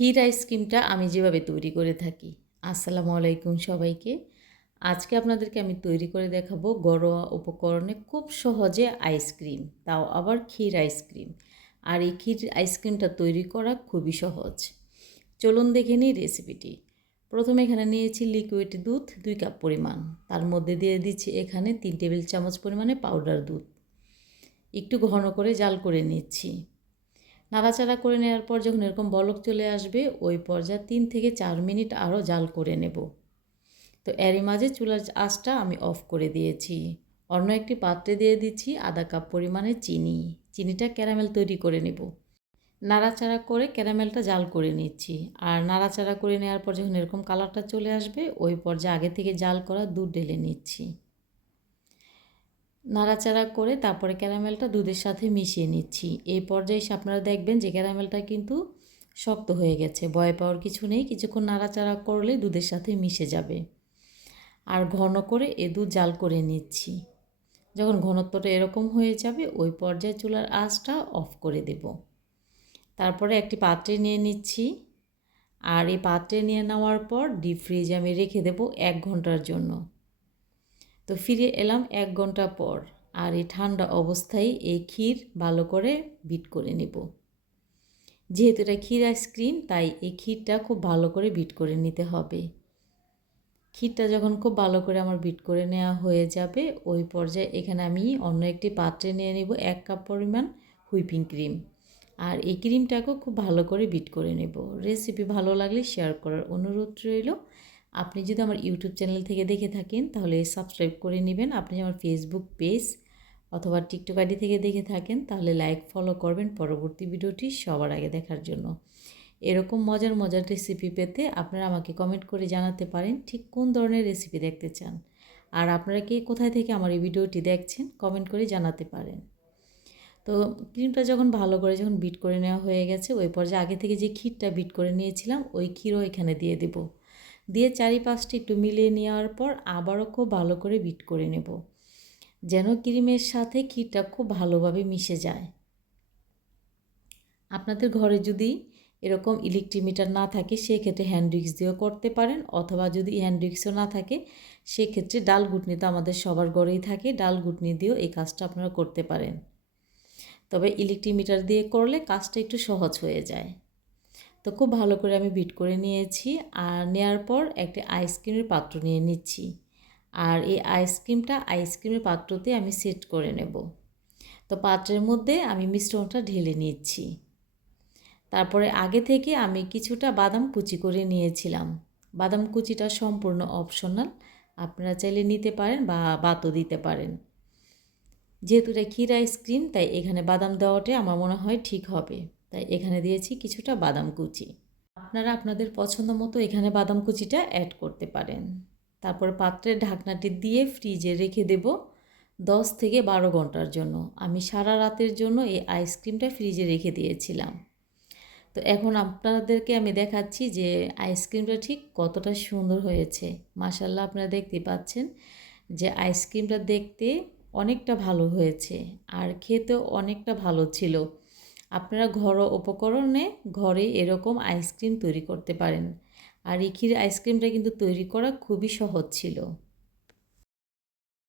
ক্ষীর আইসক্রিমটা আমি যেভাবে তৈরি করে থাকি। আসসালামু আলাইকুম সবাইকে। আজকে আপনাদেরকে আমি তৈরি করে দেখাবো ঘরোয়া উপকরণে খুব সহজে আইসক্রিম, তাও আবার ক্ষীর আইসক্রিম। আর এই ক্ষীর আইসক্রিমটা তৈরি করা খুবই সহজ। চলুন দেখে নিই রেসিপিটি। প্রথমে এখানে নিয়েছি লিকুইড দুধ দুই কাপ পরিমাণ। তার মধ্যে দিয়ে দিচ্ছি এখানে তিন টেবিল চামচ পরিমাণে পাউডার দুধ। একটু ঘন করে জাল করে নিচ্ছি। নাড়াচাড়া করে নেওয়ার পর যখন এরকম বলক চলে আসবে, ওই পর্যায়ে তিন থেকে চার মিনিট আরও জাল করে নেব। তো এরই মাঝে চুলার আঁচটা আমি অফ করে দিয়েছি। অন্য একটি পাত্রে দিয়ে দিচ্ছি আধা কাপ পরিমাণে চিনি। চিনিটা ক্যারামেল তৈরি করে নেব। নাড়াচাড়া করে ক্যারামেলটা জাল করে নিচ্ছি। আর নাড়াচাড়া করে নেওয়ার পর যখন এরকম কালারটা চলে আসবে, ওই পর্যায়ে আগে থেকে জাল করা দুধ ঢেলে নিচ্ছি। নাড়াচাড়া করে তারপরে ক্যারামেলটা দুধের সাথে মিশিয়ে নিচ্ছি। এই পর্যায়ে আপনারা দেখবেন যে ক্যারামেলটা কিন্তু শক্ত হয়ে গেছে, ভয় পাওয়ার কিছু নেই, কিছুক্ষণ নাড়াচাড়া করলে দুধের সাথে মিশে যাবে। আর ঘন করে এ দুধ জাল করে নিচ্ছি। যখন ঘনত্বটা এরকম হয়ে যাবে, ওই পর্যায়ে চুলার আঁচটা অফ করে দেব। তারপরে একটি পাত্রে নিয়ে নিচ্ছি। আর এই পাত্রে নিয়ে নেওয়ার পর ডিপ ফ্রিজে আমি রেখে দেব এক ঘণ্টার জন্য। তো ফিরে এলাম এক ঘণ্টা পর, আর এই ঠান্ডা অবস্থায় এই ক্ষীর ভালো করে বিট করে নেব। যেহেতু এটা ক্ষীর আইসক্রিম, তাই এই ক্ষীরটা খুব ভালো করে বিট করে নিতে হবে। ক্ষীরটা যখন খুব ভালো করে আমার বিট করে নেওয়া হয়ে যাবে, ওই পর্যায়ে এখানে আমি অন্য একটি পাত্রে নিয়ে নেব এক কাপ পরিমাণ হুইপিং ক্রিম। আর এই ক্রিমটাকেও খুব ভালো করে বিট করে নেব। রেসিপি ভালো লাগলে শেয়ার করার অনুরোধ রইল। আপনি যদি আমার ইউটিউব চ্যানেল থেকে দেখে থাকেন, তাহলে সাবস্ক্রাইব করে নেবেন। আপনি আমার ফেসবুক পেজ অথবা টিকটক আইডি থেকে দেখে থাকেন, তাহলে লাইক ফলো করবেন পরবর্তী ভিডিওটি সবার আগে দেখার জন্য। এরকম মজার মজার রেসিপি পেতে আপনারা আমাকে কমেন্ট করে জানাতে পারেন ঠিক কোন ধরনের রেসিপি দেখতে চান। আর আপনারা কে কোথায় থেকে আমার এই ভিডিওটি দেখছেন কমেন্ট করে জানাতে পারেন। তো ক্রিমটা যখন ভালো করে যখন বিট করে নেওয়া হয়ে গেছে, ওই পর্যায়ে আগে থেকে যে ক্ষীরটা বিট করে নিয়েছিলাম, ওই ক্ষীরও এখানে দিয়ে দেবো। দিয়ে চারিপাশটি একটু মিলিয়ে নেওয়ার পর আবারও খুব ভালো করে বিট করে নেব, যেন ক্রিমের সাথে ক্ষীরটা খুব ভালোভাবে মিশে যায়। আপনাদের ঘরে যদি এরকম ইলেকট্রিক মিটার না থাকে, সেক্ষেত্রে হ্যান্ড উইক্স দিয়েও করতে পারেন, অথবা যদি হ্যান্ড উইক্সও না থাকে, সেক্ষেত্রে ডাল গুটনি তো আমাদের সবার ঘরেই থাকে, ডাল গুটনি দিয়েও এই কাজটা আপনারা করতে পারেন। তবে ইলেকট্রিক মিটার দিয়ে করলে কাজটা একটু সহজ হয়ে যায়। তো খুব ভালো করে আমি বিট করে নিয়েছি আর নেওয়ার পর একটি আইসক্রিমের পাত্র নিয়ে নিচ্ছি। আর এই আইসক্রিমটা আইসক্রিমের পাত্রতে আমি সেট করে নেব। তো পাত্রের মধ্যে আমি মিশ্রণটা ঢেলে নিচ্ছি। তারপরে আগে থেকে আমি কিছুটা বাদাম কুচি করে নিয়েছিলাম। বাদাম কুচিটা সম্পূর্ণ অপশনাল আপনারা চাইলে নিতে পারেন বা বাতও দিতে পারেন। যেহেতু এটা ক্ষীর আইসক্রিম তাই এখানে বাদাম দেওয়াটাই আমার মনে হয় ঠিক হবে। তাই এখানে দিয়েছি কিছুটা বাদাম কুচি। আপনারা আপনাদের পছন্দ মতো এখানে বাদাম কুচিটা অ্যাড করতে পারেন। তারপর পাত্রের ঢাকনাটি দিয়ে ফ্রিজে রেখে দেব দশ থেকে বারো ঘণ্টার জন্য। আমি সারা রাতের জন্য এই আইসক্রিমটা ফ্রিজে রেখে দিয়েছিলাম। তো এখন আপনাদেরকে আমি দেখাচ্ছি যে আইসক্রিমটা ঠিক কতটা সুন্দর হয়েছে। মাসাল্লাহ আপনারা দেখতে পাচ্ছেন যে আইসক্রিমটা দেখতে অনেকটা ভালো হয়েছে। আর খেতেও অনেকটা ভালো ছিল। আপনারা ঘরোয়া উপকরণে ঘরে এরকম আইসক্রিম তৈরি করতে পারেন। আর এই আইসক্রিমটা কিন্তু তৈরি করা খুবই সহজ ছিল।